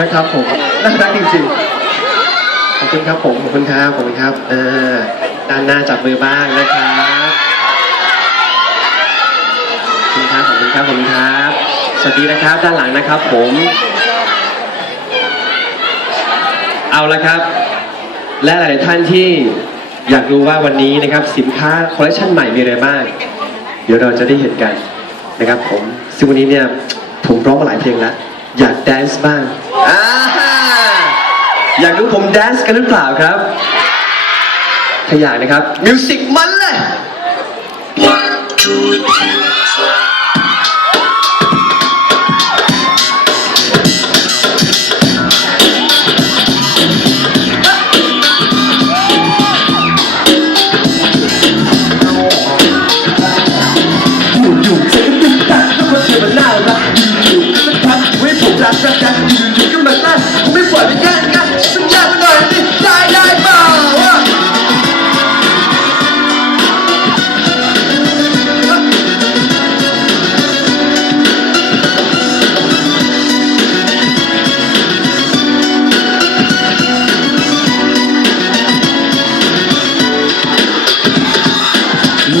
นะครับผมน่ารักจริงๆขอบคุณครับผมขอบคุณครับขอบคุณครับเออด้านหน้าจับมือบ้างนะครับขอบคุณครับขอบคุณครับขอบคุณครับสวัสดีนะครับ ด้านหลังนะครับ ผม เอาละครับ และหลายท่านที่อยากรู้ว่าวันนี้นะครับสินค้าคอลเลคชันใหม่มีอะไรบ้างเดี๋ยวเราจะได้เห็นกันนะครับผมซึ่งวันนี้เนี่ยผมร้องมาหลายเพลงแล้ว อยากแดนซ์บ้าง อ่าอยากรู้ผมแดนซ์กันหรือเปล่าครับถ้าอยากนะครับ มิวสิกมันเลย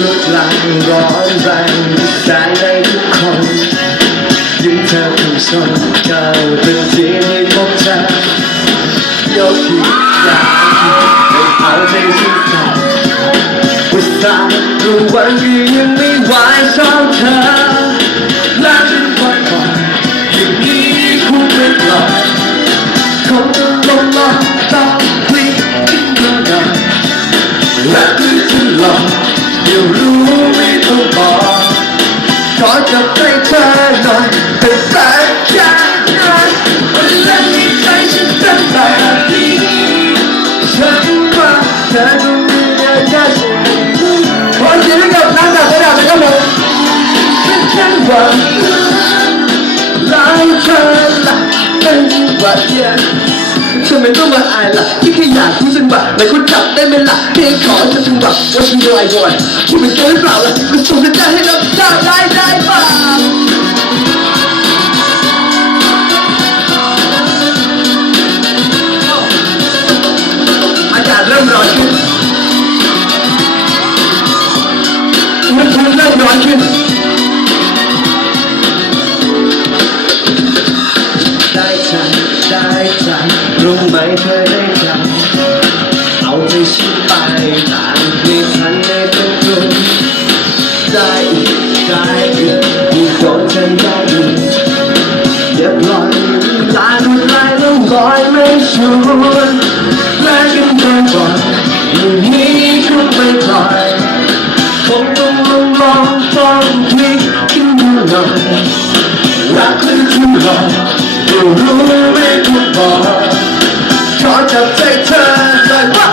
ลุกลางร้อนแรงสายในทุกคนยิ่งเธอถูกชนก้าวเป็นทีให้พบเธอยกที่ยาวให้เอาใจฉันใส่อุตส่าห์รู้วันนี้ ว่าเย็นทำไมต้องมาอายล่ะที่แค่อยากรู้จังหวะไหนคุณจับได้ไหมล่ะเพียงขอจะจังหวะว่าฉันรายวันคุณเป็นตัวหรือเปล่าล่ะคุณส่งสัญญาณให้รับได้ได้ได้ปล่าอากาศเริ่มร้อนขึ้นอุณหภูมิเริ่มร้อนขึ้น รู้ไหมเธอได้ใจเอาใจฉันไปตามไม่ทันได้เป็นตัวได้อีกได้อีกมีโดนใจได้อีกอย่าปล่อยลาดูลายแล้วลอยไม่ชวนแลกกันบ่อยๆอย่างนี้คงไม่ปล่อยคงต้องลองลองต้องพลิกขึ้นดูหน่อยรักคือคุณหลอกรู้รู้ไม่ถูกบอก such a take turns. like?